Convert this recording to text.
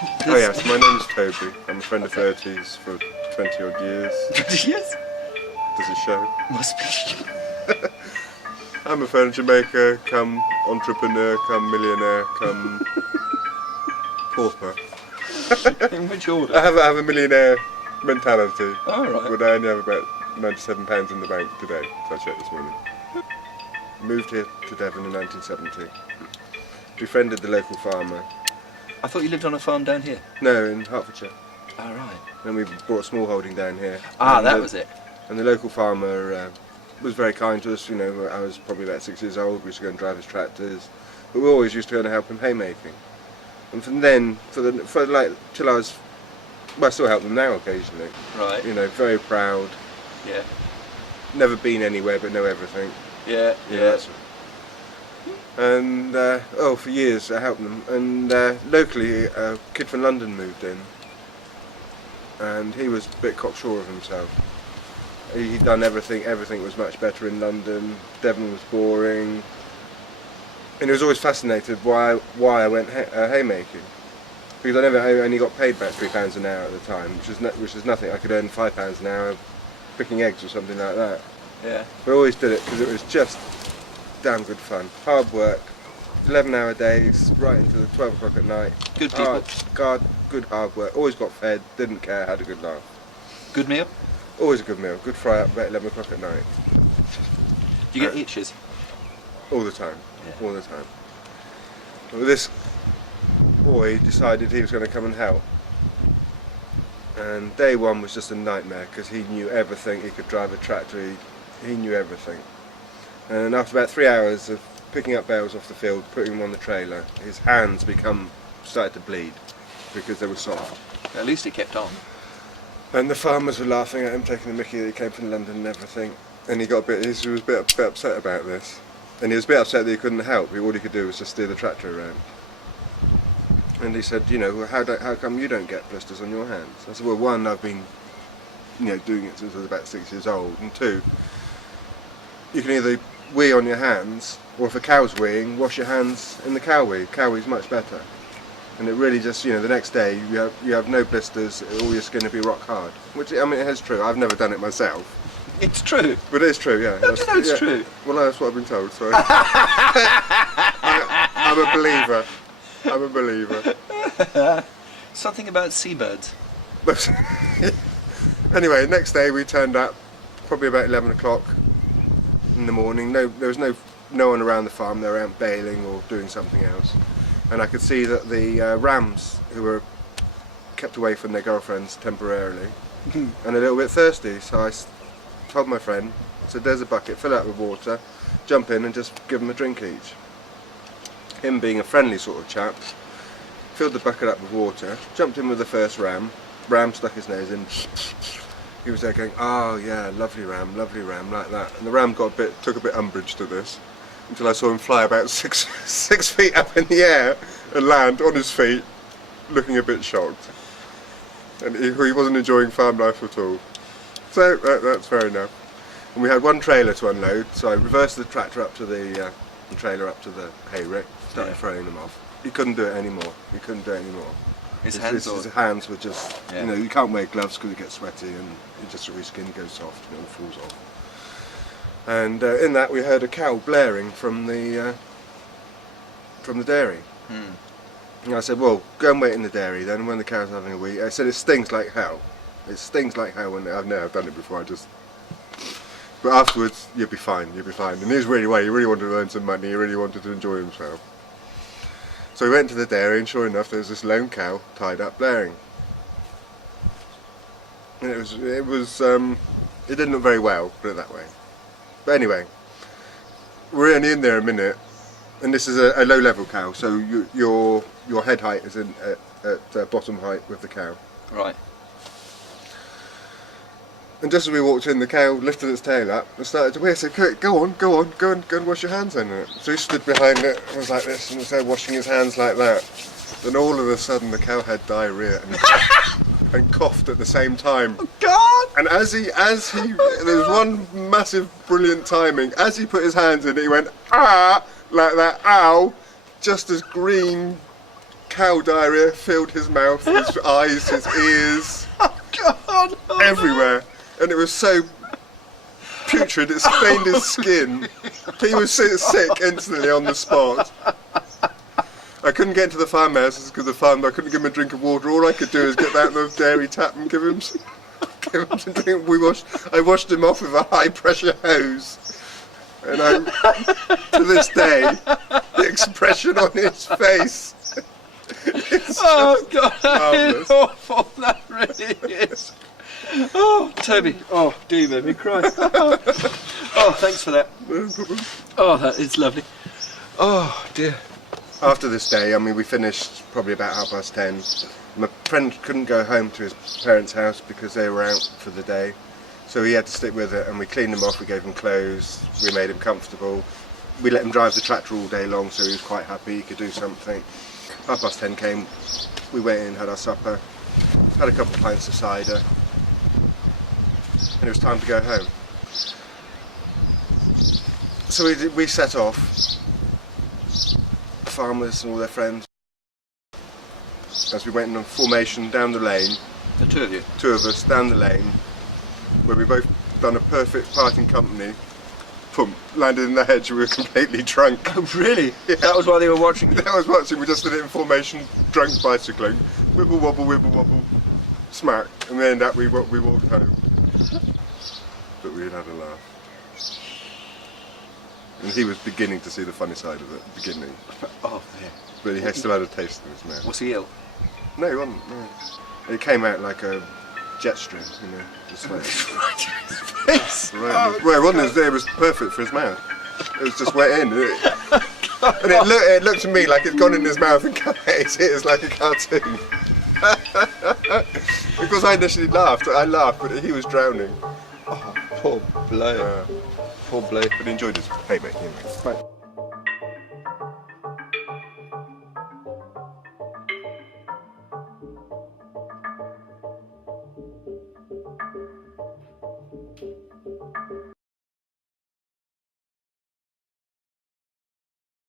Oh yes, my name is Toby. I'm a friend of 30's for 20 odd years. 20 years? Does it show? Must be. I'm a furniture maker, come entrepreneur, come millionaire, come pauper. In which order? I have a millionaire mentality. Oh, right. But I only have about £97 in the bank today, so I checked this morning. Moved here to Devon in 1970. Befriended the local farmer. I thought you lived on a farm down here. No, in Hertfordshire. Oh, right. And we bought a small holding down here. Ah, and that was it. And the local farmer was very kind to us. You know, I was probably about 6 years old. We used to go and drive his tractors, but we always used to go and help him haymaking. And from then, till I was, well, I still help them now occasionally. Right. You know, very proud. Yeah. Never been anywhere, but know everything. Yeah. You know, and for years I helped them. And locally, a kid from London moved in, and he was a bit cocksure of himself. He'd done everything. Everything was much better in London. Devon was boring, and he was always fascinated why I went haymaking, because I only got paid about £3 an hour at the time, which is nothing. I could earn £5 an hour picking eggs or something like that. Yeah. But I always did it because it was just damn good fun. Hard work, 11-hour days, right into the 12 o'clock at night. Good people. Good hard work. Always got fed, didn't care, had a good laugh. Good meal? Always a good meal. Good fry up about 11 o'clock at night. Do you get itches? All the time. Yeah. All the time. Well, this boy decided he was going to come and help. And day one was just a nightmare because he knew everything. He could drive a tractor. He knew everything. And after about 3 hours of picking up bales off the field, putting them on the trailer, his hands started to bleed because they were soft. At least it kept on. And the farmers were laughing at him, taking the mickey that he came from London and everything. And he was a bit upset about this. And he was a bit upset that he couldn't help. All he could do was just steer the tractor around. And he said, you know, how come you don't get blisters on your hands? I said, well, one, I've been, doing it since I was about 6 years old, and two, you can either wee on your hands, or if a cow's weeing, wash your hands in the cow wee. Cow wee's much better. And it really just, the next day you have no blisters, all your skin will be rock hard. Which, I mean, it is true. I've never done it myself. It's true. But it is true, yeah. How do you know it's true? Well, that's what I've been told, so I'm a believer. I'm a believer. Something about seabirds. Anyway, next day we turned up, probably about 11 o'clock in the morning. There was no one around the farm. They were out bailing or doing something else. And I could see that the rams, who were kept away from their girlfriends temporarily, and a little bit thirsty, so I told my friend, I said, there's a bucket, fill it up with water, jump in and just give them a drink each. Him being a friendly sort of chap, filled the bucket up with water, jumped in with the first ram, stuck his nose in, he was there going, oh yeah, lovely ram, like that. And the ram took a bit umbrage to this, until I saw him fly about six feet up in the air and land on his feet, looking a bit shocked. And he wasn't enjoying farm life at all. So that's fair enough. And we had one trailer to unload, so I reversed the tractor up to the trailer up to the hay rick, started throwing them off. He couldn't do it anymore. His hands were just, you can't wear gloves because it gets sweaty and your skin goes soft and it all falls off. And in that we heard a cow blaring from the dairy. And I said, well, go and wait in the dairy then when the cow's having a wee. I said, it stings like hell. It stings like hell when I've done it before. But afterwards, you'll be fine. And he was really well. He really wanted to earn some money. He really wanted to enjoy himself. So we went to the dairy, and sure enough, there was this lone cow tied up blaring. And it didn't look very well, put it that way. But anyway, we're only in there a minute, and this is a low-level cow, so your head height is at bottom height with the cow. Right. And just as we walked in, the cow lifted its tail up and started to wee. I said, go and wash your hands in it. So he stood behind it and was like this and started washing his hands like that. Then all of a sudden the cow had diarrhea and coughed at the same time. Oh God! And as he, there was one massive brilliant timing. As he put his hands in it, he went, ah, like that, ow, just as green cow diarrhea filled his mouth, his eyes, his ears, God. everywhere. And it was so putrid, it stained his skin. He was so sick instantly on the spot. I couldn't get into the farmhouses because I couldn't give him a drink of water. All I could do is get out the dairy tap and give him some drink. I washed him off with a high pressure hose. And to this day, the expression on his face is Oh God, that marvellous. is awful. That really is. Oh, Toby. Oh, do you made me cry. Oh, thanks for that. Oh, that is lovely. Oh dear. After this day, I mean, we finished probably about 10:30. My friend couldn't go home to his parents' house because they were out for the day. So he had to stick with it, and we cleaned him off, we gave him clothes, we made him comfortable. We let him drive the tractor all day long, so he was quite happy he could do something. 10:30 came, we went in, had our supper, had a couple of pints of cider, and it was time to go home. So we set off, farmers and all their friends, as we went in formation down the lane, The two of you. two of us down the lane, where we both done a perfect parting company, boom, landed in the hedge, we were completely drunk. Oh, really? Yeah. That was why they were watching you. That was watching, we just did it in formation, drunk bicycling, wibble wobble, smack, and then that we walked home. But we had a laugh. And he was beginning to see the funny side of it, beginning. Oh, yeah. But he still had a taste in his mouth. Was he ill? No, he wasn't, no. It came out like a jet stream, you know, just like... Right in his face. Right. Well, it wasn't. It was perfect for his mouth. It was just wet in. And it looked to me like it'd gone in his mouth and come out his ears like a cartoon. Because I initially laughed. I laughed, but he was drowning. Oh, poor bloke. Poor bloke. But he enjoyed his haymaking. Right.